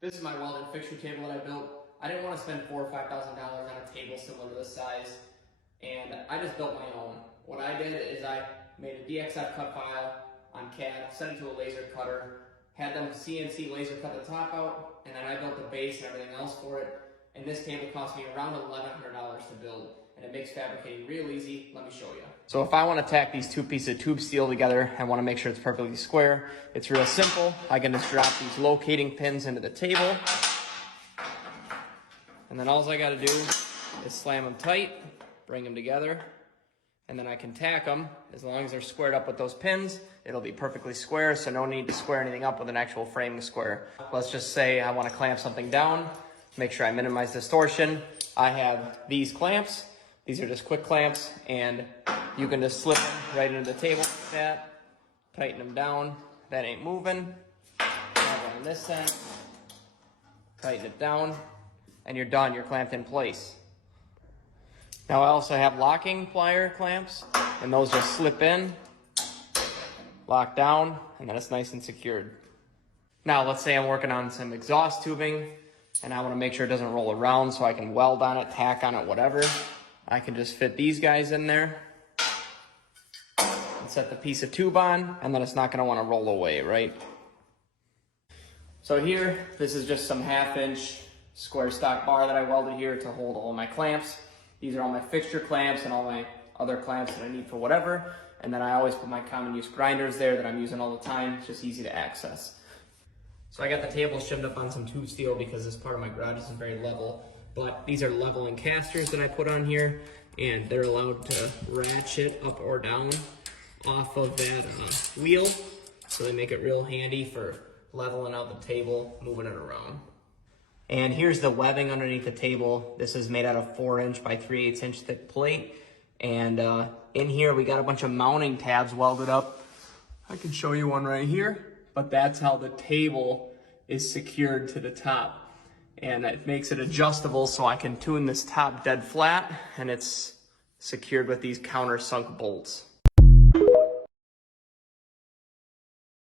This is my welding fixture table that I built. I didn't want to spend $4,000 or $5,000 on a table similar to this size, and I just built my own. What I did is I made a DXF cut file on CAD, sent it to a laser cutter, had them CNC laser cut the top out, and then I built the base and everything else for it. And this table cost me around $1,100 to build, and it makes fabricating real easy. Let me show you. So if I want to tack these two pieces of tube steel together and want to make sure it's perfectly square, it's real simple. I can just drop these locating pins into the table, and then all I got to do is slam them tight, bring them together, and then I can tack them. As long as they're squared up with those pins, it'll be perfectly square, so no need to square anything up with an actual framing square. Let's just say I want to clamp something down, make sure I minimize distortion. I have these clamps. These are just quick clamps, and you can just slip them right into the table like that, tighten them down. That ain't moving. Have one on this end, tighten it down, and you're done. You're clamped in place. Now I also have locking plier clamps, and those just slip in, lock down, and then it's nice and secured. Now let's say I'm working on some exhaust tubing, and I want to make sure it doesn't roll around so I can weld on it, tack on it, whatever. I can just fit these guys in there and set the piece of tube on, and then it's not going to want to roll away, right? So here, this is just some 1/2-inch square stock bar that I welded here to hold all my clamps. These are all my fixture clamps and all my other clamps that I need for whatever. And then I always put my common use grinders there that I'm using all the time. It's just easy to access. So I got the table shimmed up on some tube steel because this part of my garage isn't very level. But these are leveling casters that I put on here, and they're allowed to ratchet up or down off of that wheel. So they make it real handy for leveling out the table, moving it around. And here's the webbing underneath the table. This is made out of 4-inch by 3/8-inch thick plate. And in here we got a bunch of mounting tabs welded up. I can show you one right here, but that's how the table is secured to the top. And it makes it adjustable so I can tune this top dead flat, and it's secured with these countersunk bolts.